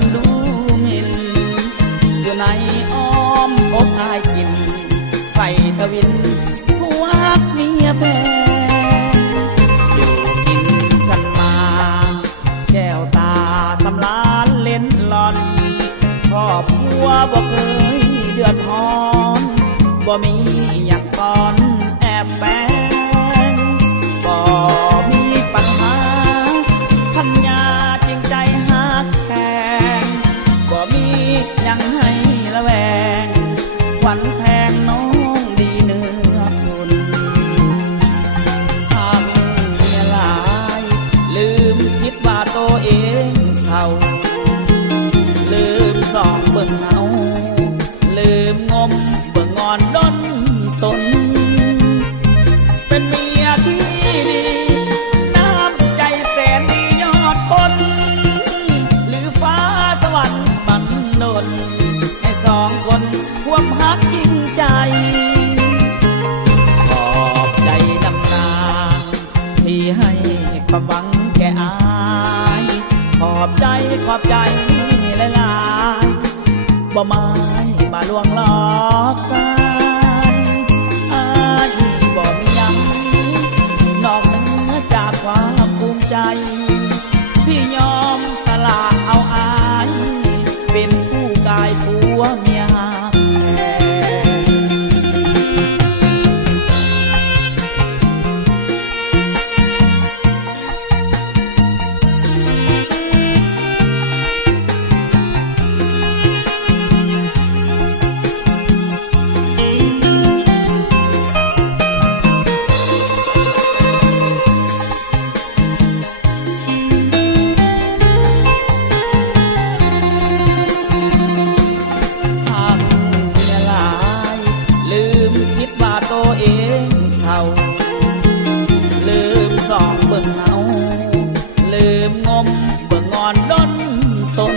คนดูหมิ่นอยู่ในอ้อมอกอายกินไฟทวินหัวเมียแพงอยู่กินกันมาแก้วตาสำลานเล่นหลอนครอบครัวบ่เคยเดือดร้อนบ่มีอยากซ้อนแอบแฝงบ่มีปัญหาพันยาจริงใจหักแทงบ่มียังให้ละแวงหวันแพงน้องดีเนื้อคุณหากเมียหลายลืมคิดว่าตัวเองเขาลืมส่องเบิ่งเงาลืมงมเบิ่งงอนด้นตนเป็นเมียที่ดีน้ำใจแสนดียอดคนหรือฟ้าสวรรค์บันดลให้สองคนควบหักยิ่งใจขอบใจนำนาที่ให้ความหวังแก่อายขอบใจหลายๆบ่ไม้มาลวงหลอกสายอายบ่มียังนอกเหนือจากความภูมิใจที่ยอมสละเอาอายเป็นผู้กายผัวเมียหักลืมส่องเบิ่งเงาลืมงมเบิ่งงอนด้นตน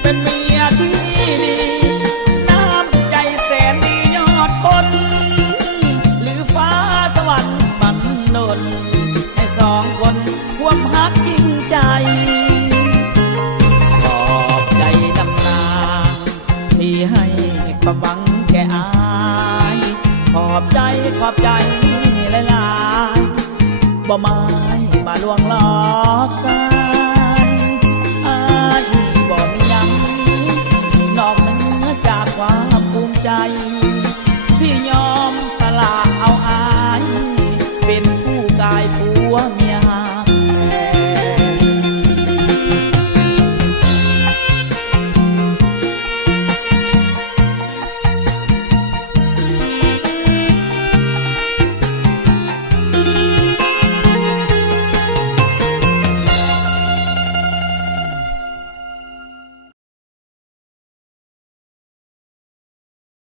เป็นเมียที่ดีน้ำใจแสนดียอดคนหรือฟ้าสวรรค์บันดลให้สองคนควบหักยิ่งใจขอบใจนำนาที่ให้ความหวังแก่อายขอบใจหลายๆบ่ไม้มาลวงหลอกสายอายบ่มียังนอกเหนือจากความภูมิใจที่ยอมสละเอาอายเป็นผู้กายผัวเมียหา